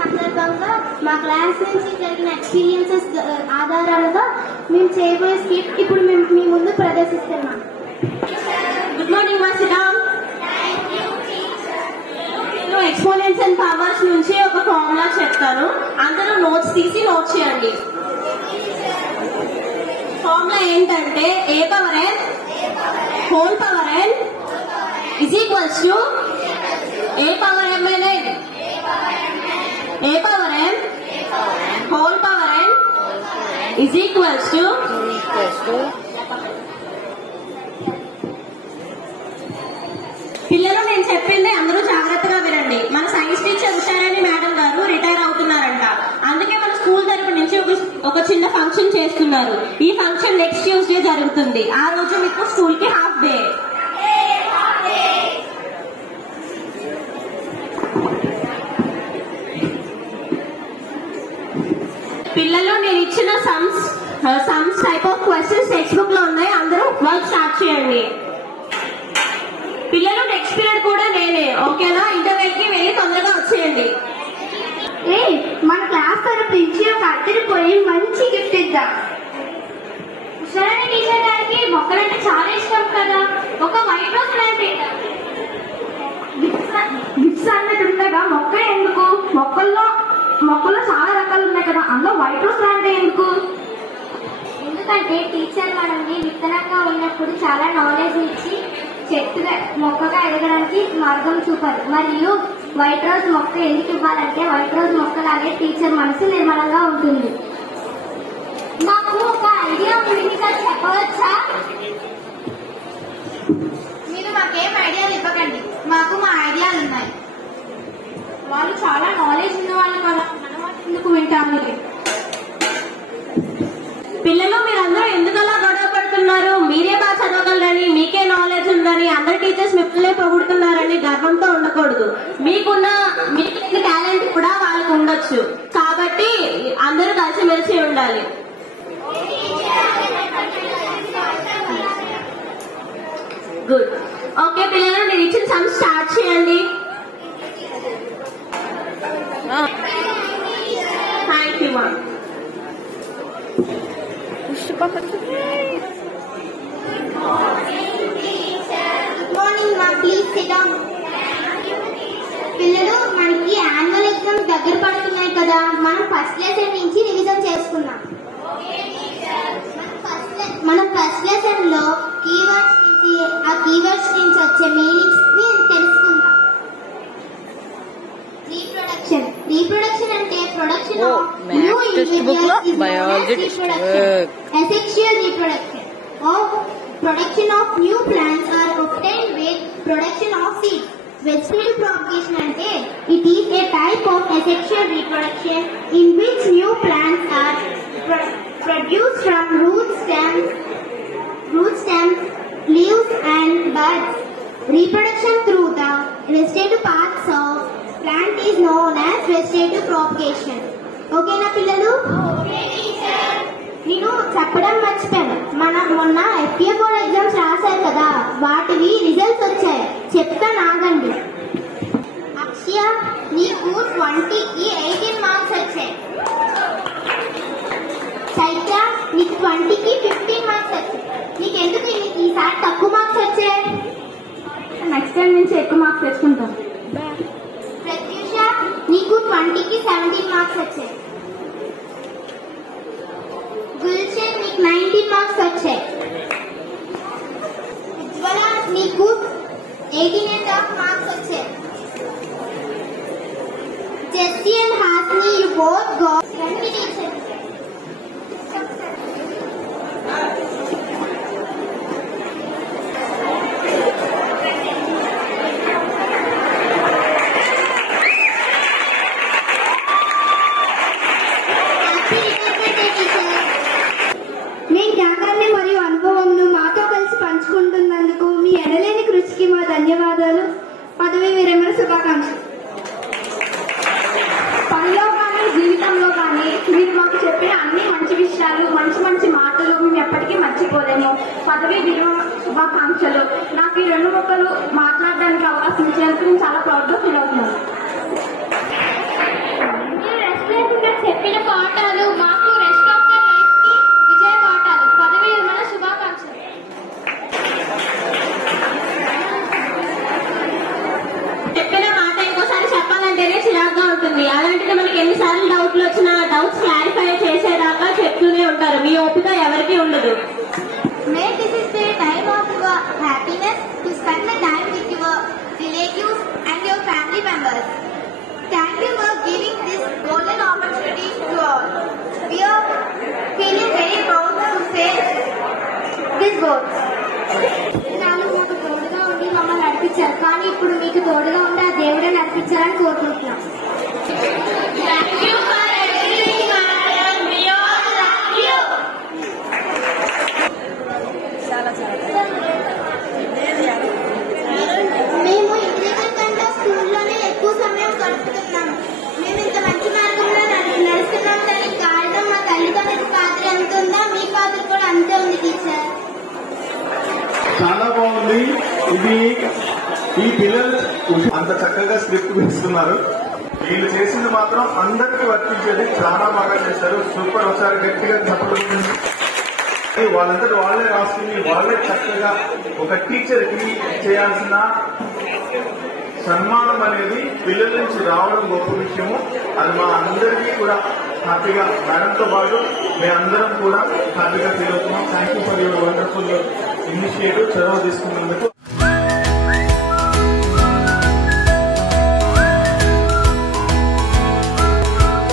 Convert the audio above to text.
సందర్భంగా మా క్లాస్ నుంచి జరిగిన ఎక్స్పీరియన్సెస్ ఆధారాలుగా మేము చేయబోయే స్కిట్ ఇప్పుడు మేము మీ ముందు ప్రదర్శిస్తున్నాం. గుడ్ మార్నింగ్ మా శ్రీరామ్. నేను ఎక్స్పోనెంట్స్ అండ్ పవర్స్ నుంచి ఒక ఫార్ములా చెప్తాను, అందరూ నోట్స్ తీసి నోట్ చేయండి. ఫార్ములా ఏంటంటే a power n whole power n is equals to a power m n a power n whole power n is equals to పిల్లలు నేను చెప్పింది అందరూ జాగ్రత్తగా వినండి. మన సైన్స్ టీచర్ ఉషారాణి మేడం గారు రిటైర్ అవుతున్నారంట, అందుకే మన స్కూల్ తరపు నుంచి ఒక చిన్న ఫంక్షన్ చేస్తున్నారు. ఈ ఫంక్షన్ నెక్స్ట్ ట్యూస్డే జరుగుతుంది. ఆ రోజు మీకు స్కూల్ కి హాఫ్ డే. పిల్లలు నేను ఇచ్చిన sums type of questions text book లో ఉన్నాయి, అందరూ వర్క్ స్టార్ట్ చేయండి. పిల్లలు నెక్స్ట్ పీరియడ్ కూడా నేనే, ఓకేనా? ఇంటర్వెల్ కి వెళ్ళి తొందరగా వచ్చేయండి. మన క్లాస్ తరపు నుంచి ఒక అద్దరిపోయి మంచి గిఫ్ట్ ఇద్దాం. ఉషారాణి టీచర్ గారికి మొక్కలంటే చాలా ఇష్టం కదా, ఒక వైట్ రోజ్ ప్లాంట్ ఇద్దాం. గిఫ్ట్స్ అన్నట్టు ఉండగా మొక్క ఎందుకు? మొక్కల్లో చాలా రకాలు ఉన్నాయి కదా, అందులో వైట్ రోజ్ ప్లాంట్ ఎందుకు? ఎందుకంటే టీచర్ మనల్ని విత్తనంగా ఉన్నప్పుడు చాలా నాలెడ్జ్ ఇచ్చి చెట్టుగా మొక్కగా ఎదగడానికి మార్గం చూపారు. మరియు వైట్ రోజ్ మొక్క ఎందుకు ఇవ్వాలంటే వైట్ రోజ్ మొక్కలాగే టీచర్ మనసు నిర్మలంగా ఉంటుంది. నాకు ఒక ఐడియా ఉంది సార్, చెప్పవచ్చా? మీరు మాకేం ఐడియాలు ఇవ్వకండి, మాకు మా ఐడియాలు ఉన్నాయి. వాళ్ళు చాలా నాలెడ్జ్ ఉన్న వాళ్ళు, మనం ఎందుకు వింటాము? పిల్లలు మీరందరూ ఎందుకలా గొడవ పడుతున్నారు? మీరే బాగా చదవగలరని, మీకే నాలెడ్జ్ ఉందని, అందరు టీచర్స్ మిమ్మల్ని పొగుడుతున్నారని గర్వంతో ఉండకూడదు. మీకు టాలెంట్ కూడా వాళ్ళకు ఉండొచ్చు, కాబట్టి అందరూ కలిసిమెలిసి ఉండాలి. గుడ్. ఓకే పిల్లలు, నేను ఇచ్చిన సమ్ స్టార్ట్ చేయండి. Thank you ma'am. పిల్లలు, మనకి యాన్యువల్ ఎగ్జామ్స్ దగ్గర పడుతున్నాయి కదా, మనం ఫస్ట్ లెసన్ నుంచి రివిజన్ చేసుకున్నాం. మనం ఫస్ట్ లెసన్ లో కీవర్డ్స్ నుంచి ఆ కీవర్డ్స్ నుంచి వచ్చే మీనింగ్స్ ని తెలుసుకుందాం. రీప్రొడక్షన్ అంటే production of new individuals is asexual reproduction. Production of new plants are obtained with production of seeds. Vegetative propagation ante it is a type of asexual reproduction in which new plants are produced from root stems, leaves and buds. Reproduction through the vegetative parts of plant is known as vegetative propagation. Okay na pillalu? Okay teacher. నేను చెప్పడం మర్చిపోయాను, మనం మొన్న FA board exams రాశారు కదా, వాటివి results వచ్చాయి, చెప్తాను ఆగండి. అక్షయ, నీకు 20కి 18 మార్క్స్ వచ్చాయి. చైత్ర, నీకు 20కి 15 మార్క్స్ వచ్చాయి. నీకెందుకు ఈసారి తక్కువ మార్క్స్ వచ్చాయి? నెక్స్ట్ టైం నుంచి ఎక్కువ మార్క్స్ తెచ్చుకుంటాం. ప్రత్యూష, నీకు 20కి 17 మార్క్స్ వచ్చాయి. గుల్షన్, నీకు 19 మార్క్స్ వచ్చాయి. ఉజ్వల, నీకు 18.5 మార్క్స్ వచ్చాయి. Jessie and Hasni, you both got 20 teacher. మీ జ్ఞానాన్ని మరియు అనుభవంను మాతో కలిసి పంచుకుంటున్నందుకు మీ ఎడలేని కృషికి మా ధన్యవాదాలు. పదవి విరమణ శుభాకాంక్షలు. పనిలో కానీ జీవితంలో కానీ మీరు మాకు చెప్పిన అన్ని మంచి విషయాలు, మంచి మంచి మాటలు మేము ఎప్పటికీ మర్చిపోలేము. పదవి విరమణ శుభాకాంక్షలు. నాకు ఈ 2 ముక్కలు మాట్లాడడానికి అవకాశం ఇచ్చినందుకు నేను చాలా ప్రౌడ్గా ఫీల్ అవుతున్నాను. ఎన్నిసార్లు డౌట్లు వచ్చినా డౌట్స్ క్లారిఫై చేసేదాకా చెప్తూనే ఉంటారు. మీ ఓపిక ఎవరికి ఉండదు. May this is the time of your happiness to spend the time with your relatives and your family members. Thank you for giving this golden opportunity to all. We are feeling very proud to say these words. నాకు తోడుగా ఉండి మమ్మల్ని నడిపించారు, కానీ ఇప్పుడు మీకు తోడుగా ఉండి ఆ దేవుడే నడిపించాలని కోరుకుంటున్నాం. మేము ఇంటి దగ్గర కంటే స్కూల్లోనే ఎక్కువ సమయం గడుపుతున్నాము. మేము ఇంత మంచి మార్గంలో నడుస్తున్నాం. దానికి కారణం మా తల్లిదండ్రుల పాత్ర ఎంత ఉందో మీ పాత్ర కూడా అంతే ఉంది టీచర్. చాలా బాగుంది. ఇది ఈ పిల్లలు అంత చక్కగా స్క్రిప్ట్ వేస్తున్నారు. వీళ్ళు చేసింది మాత్రం అందరికీ వర్తించేది. చాలా బాగా చేశారు. సూపర్. ఒకసారి గట్టిగా చెప్పలేదు. వాళ్ళందరూ వాళ్ళే రాసుకుని వాళ్ళే చక్కగా ఒక టీచర్ కి చేయాల్సిన సన్మానం అనేది పిల్లల నుంచి రావడం గొప్ప విషయము. అది మా అందరికీ కూడా హ్యాపీగా, మేడంతో పాటు మేమందరం కూడా హ్యాపీగా ఫీల్ అవుతున్నాం. Thank you for your wonderful initiative. చొరవ తీసుకున్నందుకు.